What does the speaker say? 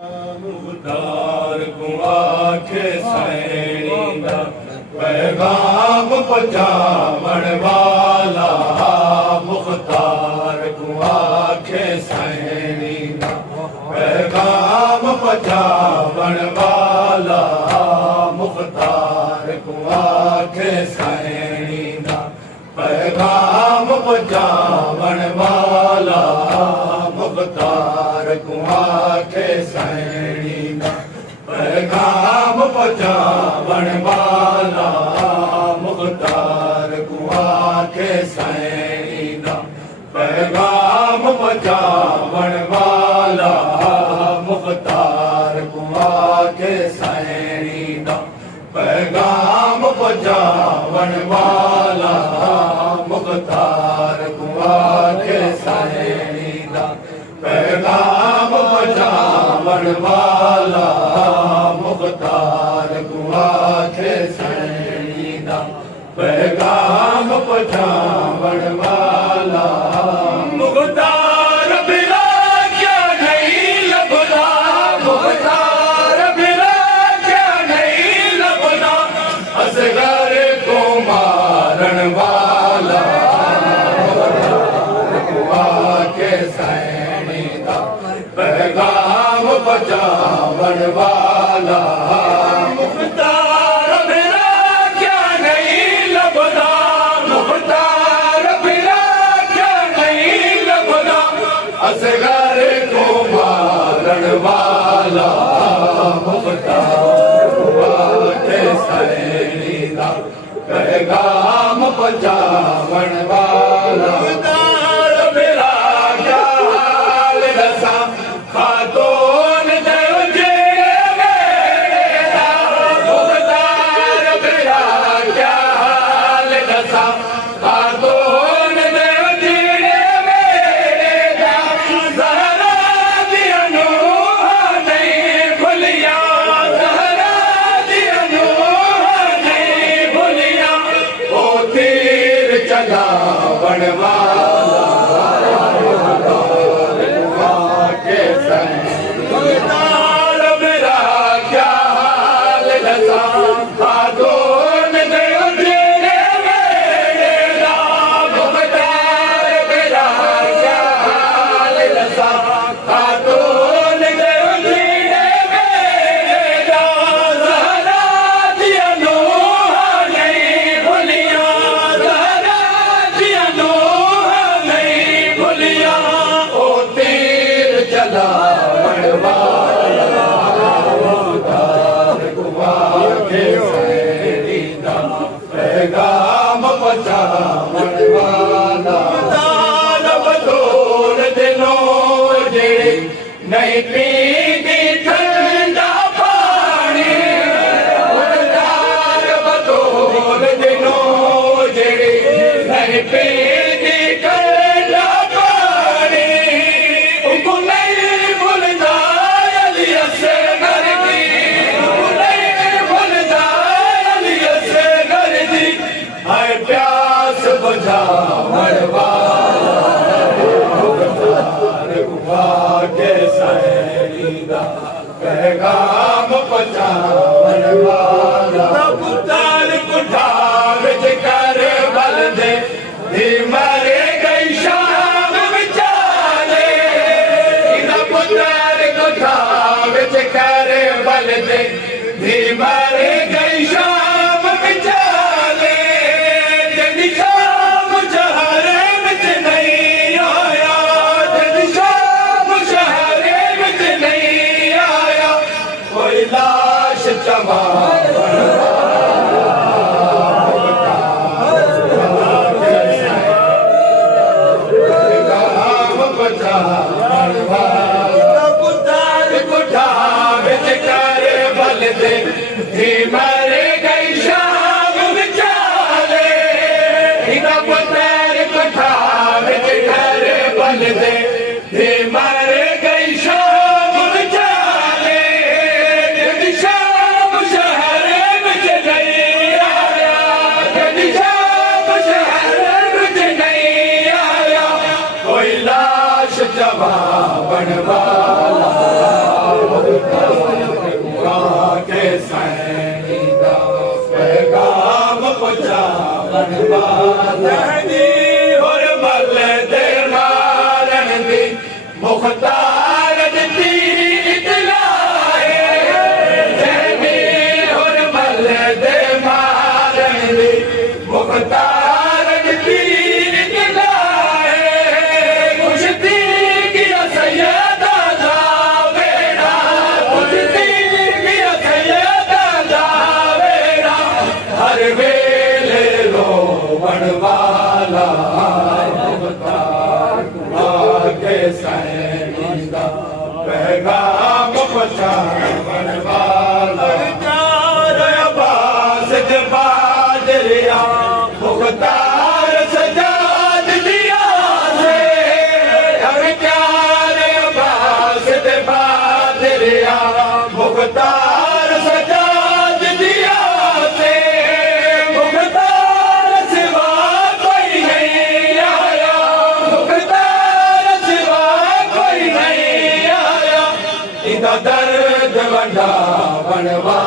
मुख्तार को आखे सैनी दा पैगाम पहुंचावण वाला। मुख्तार को आखे सैनी दा पैगाम पहुंचावण वाला। मुख्तार को आखे सैनी दा पैगाम पहुंचावण वाला। मुख्तार को आखे सैनी दा पैगाम पहुंचावण वाला। मुख्तार को आखे सैनी दा पैगाम पहुंचावण वाला। मुख्तार को आखे सैनी दा पैगाम पहुंचावण वाला। मुख्तार को आखे सैनी दा पैगाम पहुंचावण वाला। मुख्तार को आखे सैनी दा पैगाम पहुंचावण वाला। मुख्तार बिना क्या नहीं लभदा। मुख्तार बिना क्या नहीं लभदा। असगर को मारण वाला। मुख्तार को आखे सैनी दा पैगाम पहुंचावण वाला। मुख्तार बिना क्या नहीं लभदा। मुख्तार बिना क्या नहीं लभदा। असगर को मारण वाला। मुख्तार को आखे सैनी दा पैगाम पहुंचावण वाला। मुख्तार बिना क्या हाल दसा। खातून देव जेड़े मेरे दा। मुख्तार बिना क्या हाल दसा। खातून देव जेड़े मेरे दा। ज़हरा दिया नूहां नहीं भुलिया। ज़हरा दिया नूहां नहीं भुलिया। ओ तीर चलावण वाला। मुख्तार बिना क्या हाल दसा। खातून देव जेड़े मेरे दा। मुख्तार बिना क्या हाल दसा। खातून देव जेड़े मेरे दा। ज़हरा दिया नूहां नहीं भुलिया। ज़हरा दिया नूहां नहीं भुलिया। ओ तीर चलावण वाला। मुख्तार को आखे सैनी दा पैगाम पहुंचावण वाला। मुख्तार बतौर दिनों जेड़े नहीं पींदी ठंडा पानी। मुख्तार बतौर दिनों जेड़े नहीं पींदी ठंडा पानी। उनको नहीं भुलदा अली असगर दी। उनको नहीं भुलदा अली असगर दी। हाय प्यास बुझावण वाला। मुख्तार को आखे सैनी दा पैगाम पहुंचावण वाला। मुख्तार कुठा विच कर बल दे। धी मरे गई शाम विचाले। मुख्तार कुठा विच कर बल दे। धी मरे गई शाम विचाले। जदी शाम शहरे विच नहीं आया। जदी शाम शहरे विच नहीं आया। कोई लाश चबावण पहुंचावण वाला। मुख्तार कुठा विच कर बल दे। धी मरे गई शाम विचाले। मुख्तार कुठा विच कर बल दे। धी मरे गई शाम विचाले। जदी शाम शहरे विच नहीं आया। जदी शाम शहरे विच नहीं आया। कोई लाश चबावण वाला। जहदी और मल दे मारन दी मुख्तार दी इतलाए जहदी और मल दे मारन दी मुख्तार दी इतलाए कुश्ती की सैयदा जावेरा कुश्ती की सैयदा जावेरा हर वेले रो बनवाला के सैनिका पैगाम पहुंचावन वाला चार अब्बास बाजरिया मुख्तार सजाद दिया से हर चार अब्बास बाजरिया मुख्तार सजाद दिया से मुख्तार सिवा कोई नहीं आया मुख्तार सिवा कोई नहीं आया इदा दर्द वंडा बनवा